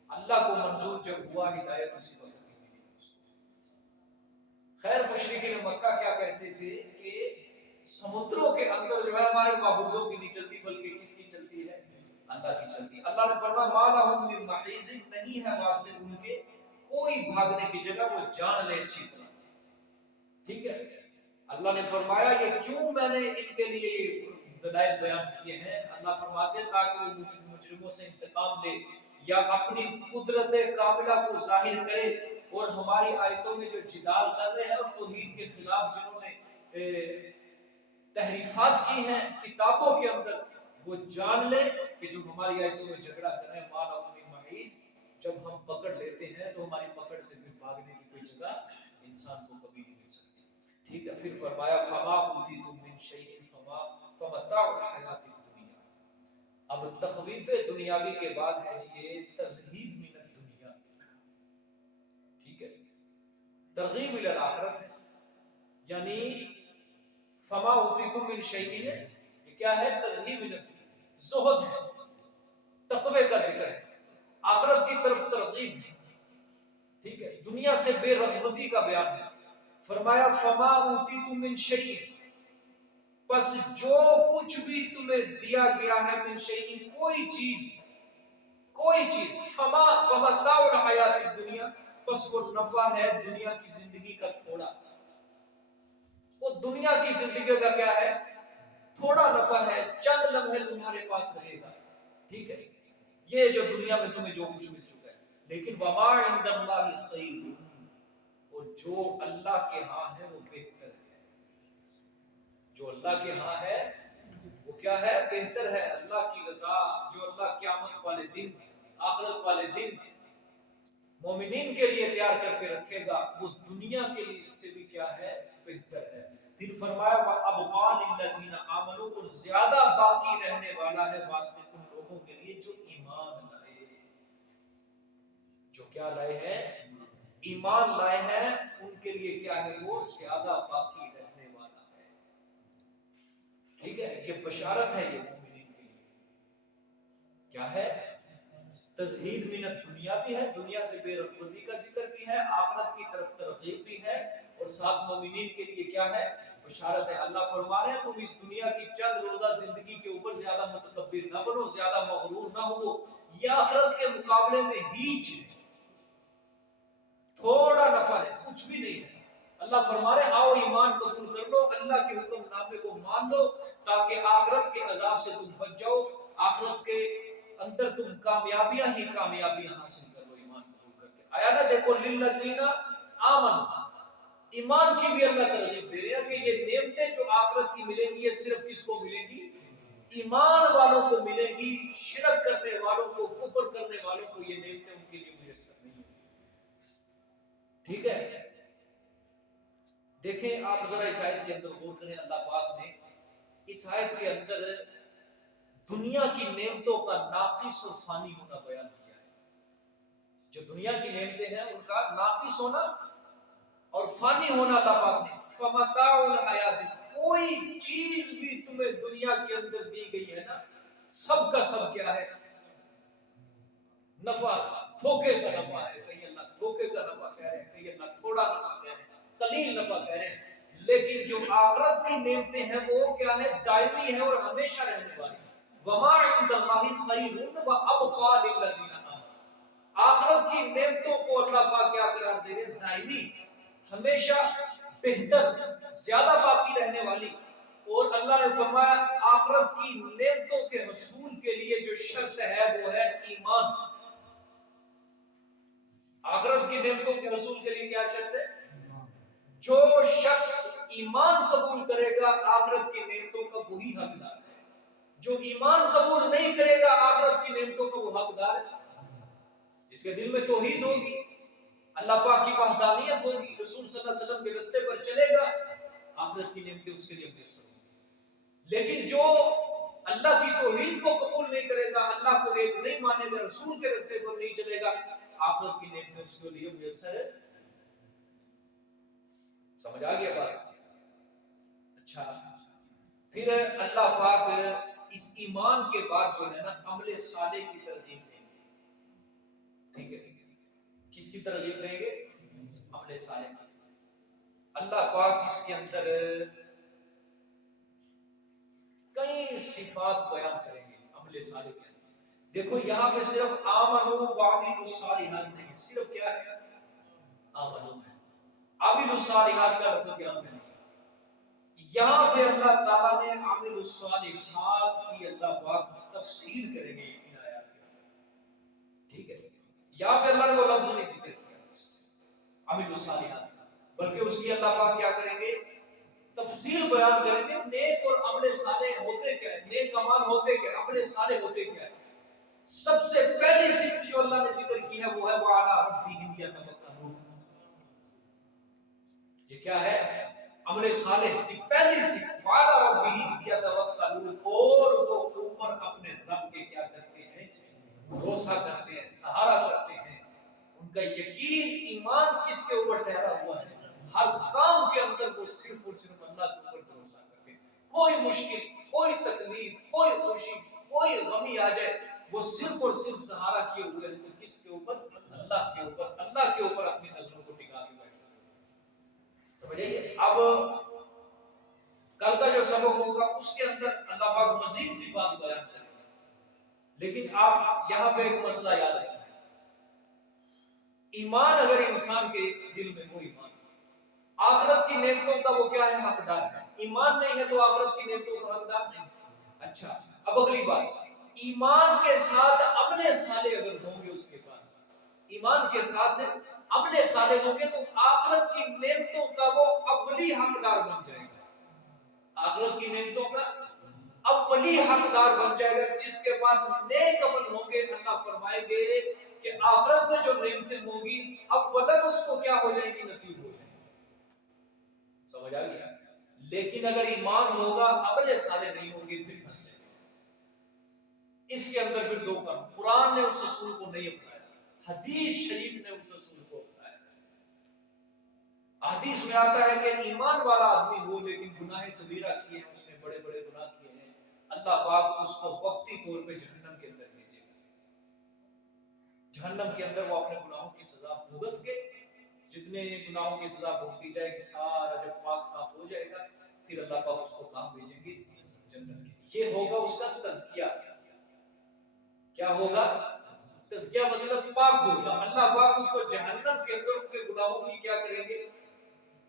اللہ کو منظور جب ہوا ہدایت اسی وقت ہی ملی۔ خیر مشرکین مکہ کیا کہتے تھے کہ سمندروں کے اندر جو ہے ہمارے معبودوں کی نہیں چلتی بلکہ کس کی چلتی ہے؟ اللہ کی چلتی ہے۔ اللہ نے فرمایا ما لہم من محیص، نہیں ہے واسطے ان کے کوئی بھاگنے کی جگہ، وہ جان لے اچھی طرح۔ ٹھیک ہے، اللہ نے فرمایا کہ کیوں میں نے ان کے لیے یہ دلائل بیان کیے ہیں، اللہ فرماتے ہیں تاکہ وہ مجرموں سے انتقام لے یا اپنی قدرت کاملہ کو ظاہر کرے، اور ہماری آیتوں میں جو جدال کر رہے ہیں اور توحید کے خلاف جنہوں نے تحریفات کی ہیں کتابوں کے اندر، وہ جان لے کہ جو ہماری آیتوں میں جھگڑا کر رہے ہیں ما لہم من محیص، جب ہم پکڑ لیتے ہیں تو ہماری پکڑ سے پھر بھاگنے کی کوئی جگہ انسان کو کبھی نہیں مل سکتی۔ ٹھیک ہے، پھر فرمایا فما اوتیتم من شیء فمتاع الحیات الدنیا۔ اب تخویف دنیاوی کے بعد ہے یہ تزہید من الدنیا، ٹھیک ہے، ترغیب الی الآخرت ہے، یعنی فما اوتیتم من شیء یہ کیا ہے؟ تزہید من الدنیا، زہد ہے، تقوی کا ذکر ہے، آخرت کی طرف ترغیب ہے، ٹھیک ہے، دنیا سے بے رغبتی کا بیان ہے۔ فرمایا فما اوتیتم من شیء، پس جو کچھ بھی تمہیں دیا گیا ہے، من شیء کوئی چیز، کوئی چیز، فمتاع الحیات الدنیا، پس وہ نفع ہے دنیا کی زندگی کا تھوڑا، وہ دنیا کی زندگی کا کیا ہے؟ تھوڑا نفع ہے، چند لمحے تمہارے پاس رہے گا، ٹھیک ہے، یہ جو دنیا میں تمہیں جو کچھ مل چکا ہے، لیکن وما عند اللہ خیر، اور جو اللہ کے ہاں ہے وہ بہتر ہے، جو اللہ کے ہاں ہے وہ کیا ہے؟ بہتر ہے۔ اللہ کی رضا جو اللہ قیامت والے دن، آخرت والے دن مومنین کے لیے تیار کر کے رکھے گا، وہ دنیا کے لیے سے بھی کیا ہے؟ بہتر ہے۔ پھر فرمایا وَأَبْقَىٰ لِلَّذِينَ آمَنُوا، اور زیادہ باقی رہنے والا ہے واسطے ان لوگوں کے لیے جو ایمان لائے، جو کیا لائے ہیں؟ ایمان لائے ہیں، ان کے لیے کیا ہے؟ وہ زیادہ باقی رہنے والا ہے، ٹھیک ہے، یہ بشارت ہے یہ مومنین کے لیے، کیا ہے؟ تزہید من الدنیا بھی ہے، دنیا سے بے رغبتی کا ذکر بھی ہے، آخرت کی طرف ترغیب بھی ہے، اور ساتھ مومنین کے لیے کیا ہے؟ بشارت ہے۔ اللہ فرما رہے ہیں تم اس دنیا کی چند روزہ زندگی کے اوپر زیادہ متکبر نہ بنو، زیادہ مغرور نہ ہو، یہ آخرت کے مقابلے میں ہیچ ہے، تھوڑا نفع ہے، کچھ بھی نہیں ہے۔ اللہ فرما رہے ہیں آؤ ایمان قبول کر لو، اللہ کے حکم نامے کو مان لو، تاکہ آخرت کے عذاب سے تم بچ جاؤ، آخرت کے اندر تم کامیابیاں ہی کامیابیاں حاصل کر لو ایمان قبول کر کے۔ آیا نا دیکھو للذین آمنوا، ایمان کی بھی اللہ ترغیب دے رہے ہیں کہ یہ نعمتیں جو آخرت کی ملیں گی یہ صرف کس کو ملیں گی؟ ایمان والوں کو ملیں گی، شرک کرنے والوں کو، کفر کرنے والوں کو یہ نعمتیں ان کے لیے میسر نہیں ہیں، ٹھیک ہے۔ دیکھیں آپ ذرا اس آیت کے اندر غور کریں، اللہ پاک نے اس آیت کے اندر دنیا کی نعمتوں کا ناقص اور فانی ہونا بیان کیا ہے۔ جو دنیا کی نعمتیں ہیں ان کا ناقص ہونا اور فانی ہونا اللہ پاک نے. فمتاع الحیات، کوئی چیز بھی تمہیں دنیا کے اندر دی گئی ہے نا، سب کا سب کیا ہے؟ نفع، دھوکے کا نفع ہے. کہیں اللہ دھوکے کا نفع کہہ رہے ہیں، کہیں اللہ تھوڑا نفع کہہ رہے ہیں، قلیل نفع کہہ رہے ہیں. لیکن جو آخرت کی نعمتیں ہیں وہ کیا ہے؟ دائمی ہے اور ہمیشہ رہنے والی. وما عند اللہ خیر وابقى للذین آمنوا، آخرت کی نعمتوں کو اللہ پاک کیا قرار دے رہے ہیں؟ دائمی، ہمیشہ بہتر، زیادہ باقی رہنے والی. اور اللہ نے فرمایا آخرت کی نعمتوں کے حصول کے لیے جو شرط ہے وہ ہے ایمان. آخرت کی نعمتوں کے حصول کے لیے کیا شرط ہے؟ جو شخص ایمان قبول کرے گا آخرت کی نعمتوں کا وہی حقدار ہے. جو ایمان قبول نہیں کرے گا آخرت کی نعمتوں کا وہ حقدار ہے. جس کے دل میں توحید ہوگی، اللہ پاک کی وحدانیت ہوگی، رسول صلی اللہ علیہ وسلم کے راستے پر چلے گا، آخرت کی نعمتیں اس کے لیے میسر ہوں گی. لیکن جو اللہ کی توحید کو قبول نہیں کرے گا، اللہ کو ایک نہیں مانے گا، رسول کے راستے پر نہیں چلے گا، آخرت کی نعمتیں اس کے لیے میسر ہے. سمجھ آ گیا بات؟ اچھا، پھر اللہ پاک اس ایمان کے بعد جو ہے نا عمل صالح کی ترغیب دیں گے. ٹھیک ہے، کس کی ترغیب دیں گے؟ عمل صالح. اللہ پاک اس کے اندر کئی صفات بیان کریں گے عمل صالح کے اندر. دیکھو یہاں پہ صرف آمنوا وعملوا الصالحات نہیں، صرف کیا ہے؟ آمنوا ہے. عامل الصالحات کا لفظ یہاں پہ نہیں. یہاں پہ اللہ تعالیٰ نے عامل الصالحات کی اللہ پاک تفصیل کریں گے ان آیات کے اندر. ٹھیک ہے، یہاں پہ اللہ نے وہ لفظ نہیں ذکر کیا عامل الصالحات، بلکہ اس کی اللہ پاک کیا کریں گے؟ تفصیل بیان کریں گے. نیک اور عمل صالح ہوتے کیا ہے؟ نیک اعمال ہوتے کیا ہے؟ عمل صالح ہوتے کیا ہے؟ سب سے پہلی صفت جو اللہ نے ذکر کی ہے وہ ہے وَعَلَىٰ رَبِّهِمْ يَتَوَکَّلُونَ. یہ کیا ہے؟ عمل صالح کی پہلی صفت وَعَلَىٰ رَبِّهِمْ يَتَوَکَّلُونَ، اور وہ اوپر اپنے رب کے کیا کرتے ہیں؟ بھروسہ کرتے ہیں، سہارا کرتے ہیں. ان کا یقین ایمان کس کے اوپر ٹھہرا ہوا ہے؟ ہر کام کے اندر وہ صرف اور صرف اللہ کے اوپر بھروسہ کرتے ہیں. کوئی مشکل، کوئی تکلیف، کوئی خوشی، کوئی غمی آ جائے، وہ صرف اور صرف سہارا کیے ہوئے ہیں. تو کس کے اوپر؟ اللہ کے اوپر. اللہ کے اوپر اپنی نظروں کو ٹکا کے بیٹھے. سمجھئے؟ اب کل کا جو سبق ہوگا اس کے اندر اللہ پاک مزید صفات بیان کریں گے. لیکن آپ یہاں پہ ایک مسئلہ یاد رکھیں، ایمان اگر انسان کے دل میں ہو، ایمان آخرت کی نعمتوں کا وہ کیا ہے؟ حقدار ہے. ایمان نہیں ہے تو آخرت کی نعمتوں کا حقدار نہیں. اچھا، اب اگلی بات، ایمان کے ساتھ عمل صالح اگر ہوں گے اس کے پاس، ایمان کے ساتھ عمل صالح ہوں گے تو آخرت کی نعمتوں کا وہ اولی حقدار بن جائے گا. آخرت کی نعمتوں کا اولی حقدار بن جائے گا. جس کے پاس نیک عمل ہوں گے اللہ فرمائیں گے کہ آخرت میں جو نعمتیں ہوں گی اولاً اس کو کیا ہو جائیں گی؟ نصیب ہو جائیں گی. سمجھ آ گیا؟ لیکن اگر ایمان ہوگا عمل صالح نہیں ہوں گے پھر پھنس جائے گا. اس کے اندر پھر دو کام، قرآن نے اس اصول کو نہیں اپنایا، حدیث شریف نے اس اصول کو اپنایا. حدیث میں آتا ہے کہ ایمان والا آدمی ہو لیکن گناہ کبیرہ کیے ہیں، اس نے بڑے بڑے گناہ کیے ہیں، اللہ پاک اس کو وقتی طور پہ جہنم کے اندر بھیجے گا. جہنم کے اندر وہ اپنے گناہوں کی سزا بھگت کے، جتنے گناہوں کی سزا بھگتی جائے گی، سارا جب پاک صاف ہو جائے گا پھر اللہ پاک اس کو کہاں بھیجیں گے؟ جنت کے. یہ ہوگا اس کا تزکیہ. کیا ہوگا؟ تزکیہ مطلب پاک ہوگا. اللہ پاک اس کو جہنم کے اندر ان کے گناہوں کی کیا کریں گے؟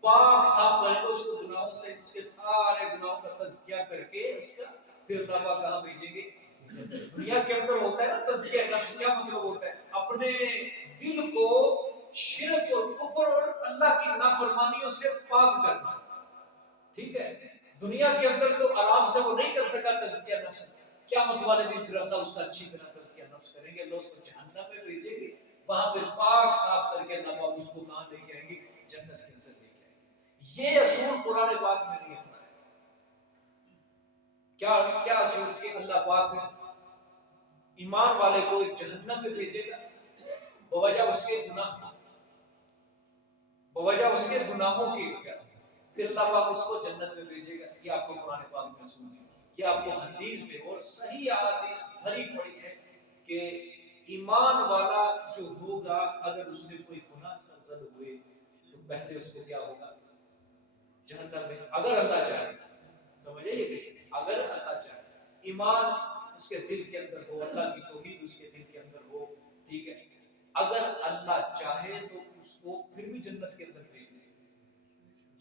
پاک صاف کریں گے. اس کو گناہوں سے، اس کے سارے گناہوں کا تزکیہ کر کے اس کا پھر اللہ پاک کہاں بھیجیں گے؟ دنیا کے اندر ہوتا ہے نا تزکیہ نفس. کیا مطلب ہوتا ہے؟ اپنے دل کو شرک اور کفر اور اللہ کی نافرمانیوں سے پاک کرنا. ٹھیک ہے، دنیا کے اندر تو آرام سے وہ نہیں کر سکا تزکیہ نفس. قیامت والے دن پھر اللہ اس کا اچھی طرح تزکیہ نفس کریں گے. اللہ اس کو جہنم میں بھیجیں گے، وہاں پہ پاک صاف کر کے اللہ پاک اس کو کہاں لے کے آئیں گے؟ جنت کے اندر لے کے آئیں گے. یہ اصول قرآن پاک میں نہیں اپنایا. کیا اصول؟ کہ اللہ پاک ایمان والے کو جہنم میں بھیجے گا بوجہ اس کے گناہ، بوجہ اس کے گناہوں کی وجہ سے، پھر اللہ پاک اس کو جنت میں بھیجے گا. یہ آپ کو قرآن پاک میں سنیے، یہ آپ کو حدیث میں اور صحیح احادیث بھری پڑی ہے کہ ایمان والا جو ہوگا اگر اس سے کوئی گناہ سرزد ہوئے تو پہلے اس کو کیا ہوگا؟ جہنم میں، اگر اللہ چاہے. سمجھے یہ؟ اگر اللہ چاہے، ایمان اس کے دل کے اندر ہو، اللہ کی توحید اس کے دل کے اندر ہو، ٹھیک ہے، اگر اللہ چاہے تو اس کو پھر بھی جنت کے اندر بھیج دے.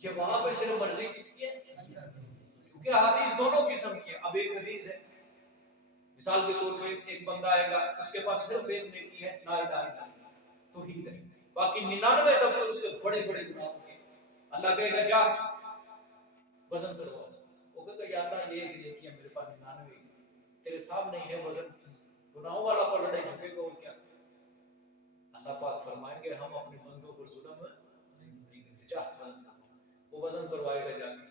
یہ وہاں پہ صرف مرضی کس کی ہے؟ کیونکہ حدیث دونوں قسم کی ہے. اب ایک حدیث ہے، مثال کے طور پہ ایک بندہ آئے گا، اس کے پاس صرف ایک نیکی ہے، لا الہ الا اللہ، توحید ہے، باقی 99 دفتر اس کے بڑے بڑے گناہوں کے. اللہ کہے گا جا وزن کرواؤ. وہ کہے گا یا اللہ یہ ایک نیکی ہے میرے پاس 99 تیرے سامنے ہے، وزن گناہوں والا پر لڑے جھکے گا اور کیا. اللہ پاک فرمائیں گے ہم اپنے بندوں پر ظلم نہیں کرتے، جا وزن کرو. وہ وزن کروائے گا جا کے.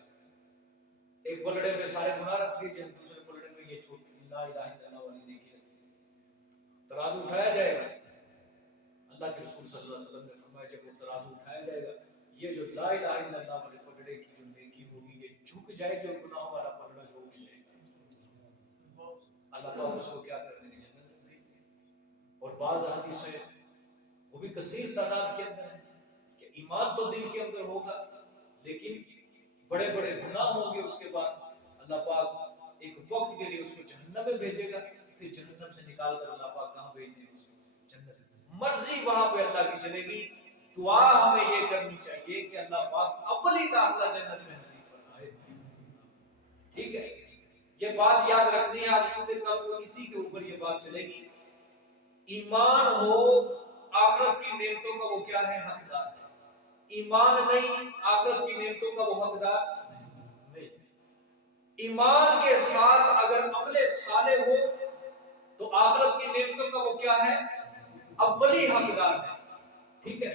ایک پلڑے میں سارے گناہ رکھ دیجئے، دوسرے پلڑے میں یہ چھوٹی لا الہ الا اللہ والی نیکی رکھ دیجئے. ترازو اٹھایا جائے گا. اللہ کے رسول صلی اللہ علیہ وسلم نے فرمایا جب وہ ترازو اٹھایا جائے گا، یہ جو لا الہ الا اللہ والے پلڑے کی جو نیکی ہوگی یہ جھک جائے گی اور گناہوں والا پلڑا جھک جائے گا. اللہ پاک اس کو کیا کر دیں گے؟ جنت میں بھیج دیں گے. اور بعض حدیثیں وہ بھی کثیر تعداد کے اندر ہے کہ ایمان تو دل کے اندر ہوگا لیکن بڑے بڑے گناہ ہوں گے اس کے پاس. اللہ پاک ایک وقت کے لیے اس کو جہنم میں بھیجے گا، پھر جہنم سے نکال کر اللہ پاک کہاں بھیج دیں گے؟ اس کو جنت. مرضی وہاں پہ اللہ کی چلے گی. دعا ہمیں یہ کرنی چاہیے کہ اللہ پاک اولی داخلہ جنت میں نصیب فرمائے. ٹھیک ہے، یہ بات یاد رکھنی ہے آج کیونکہ کل کو اسی کے اوپر یہ بات چلے گی. ایمان ہو آخرت کی نعمتوں کا وہ کیا ہے؟ حقدار ہے. ایمان نہیں آخرت کی نعمتوں کا وہ حقدار نہیں. ایمان کے ساتھ اگر عمل صالح ہو تو آخرت کی نعمتوں کا وہ کیا ہے؟ اولی حقدار ہے. ٹھیک ہے،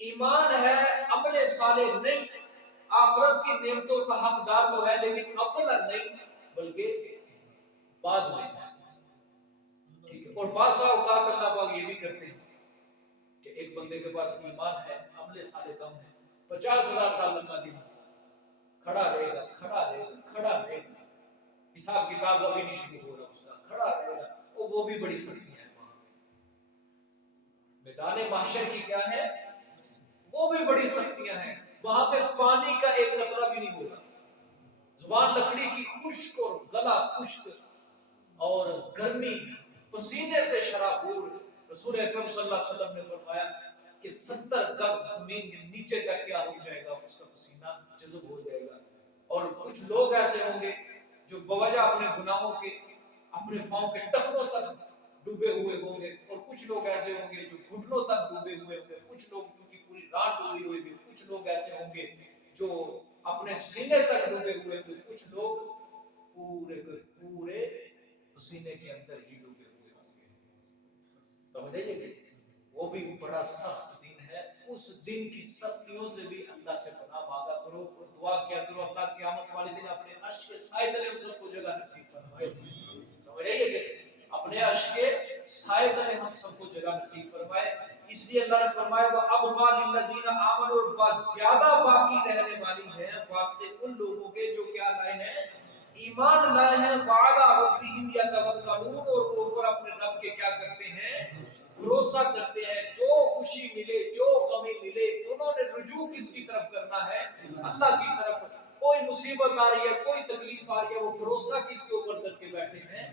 ایمان ہے عمل صالح نہیں، آخرت کی نعمتوں کا حقدار تو ہے لیکن اولا نہیں بلکہ بعد میں ہے. ٹھیک ہے، اور بعض اوقات اللہ پاک یہ بھی کرتے ہیں کہ ایک بندے کے پاس ایمان ہے، عمل صالح کم ہے، 50,000 سال لمبا دن کھڑا رہے گا، کھڑا رہے گا، کھڑا رہے گا، حساب کتاب ابھی نہیں شروع ہو رہا اس کا، کھڑا رہے گا. وہ بھی بڑی سختی ہے. میدان محشر کی کیا ہے؟ وہ بھی بڑی سختیاں ہیں. وہاں پہ پانی کا ایک قطرہ بھی نہیں ہوگا، زبان لکڑی کی خشک اور گلا خشک اور گرمی پسینے سے شرابور. رسول اکرم صلی اللہ علیہ وسلم نے فرمایا کہ 70 گز زمین کے نیچے تک کیا ہو جائے گا؟ اس کا پسینہ جذب ہو جائے گا. اور کچھ لوگ ایسے ہوں گے جو بوجہ اپنے گناہوں کے اپنے پاؤں کے ٹخنوں تک ڈوبے ہوئے ہوں گے، اور کچھ لوگ ایسے ہوں گے جو گھٹنوں تک ڈوبے ہوئے ہوں گے، کچھ لوگ کی پوری رات ڈوبی ہوئی ہوگی، کچھ لوگ ایسے ہوں گے جو اپنے سینے تک ڈوبے ہوئے ہوں گے، کچھ لوگ پورے کے پورے پسینے کے اندر ہی ڈوبے ہوئے ہوں گے. سمجھے کہ وہ بھی بڑا سخت دن ہے. اس دن کی سختیوں سے بھی اللہ سے پناہ مانگا کرو اور دعا کیا کرو اللہ قیامت والے دن اپنے عرش کے سائے تلے ہم سب کو جگہ نصیب فرمائے. سمجھے کہ اپنے عرش کے سائے تلے ہم سب کو جگہ نصیب فرمائے. اس لیے اللہ نے فرمایا وَأَبْقَى لِلَّذِينَ آمَنُوا، اور بس زیادہ باقی رہنے والی ہے واسطے ان لوگوں کے جو کیا لائے ہیں؟ ایمان لائے ہیں. وَعَلَىٰ رَبِّهِمْ يَتَوَكَّلُونَ، اور وہ اوپر اپنے رب کے کیا کرتے ہیں؟ بھروسہ کرتے ہیں. جو خوشی ملے، جو غمی ملے، انہوں نے رجوع کس کی طرف کرنا ہے؟ اللہ کی طرف. کوئی مصیبت آ رہی ہے، کوئی تکلیف آ رہی ہے، وہ بھروسہ کس کے اوپر کر کے بیٹھے ہیں؟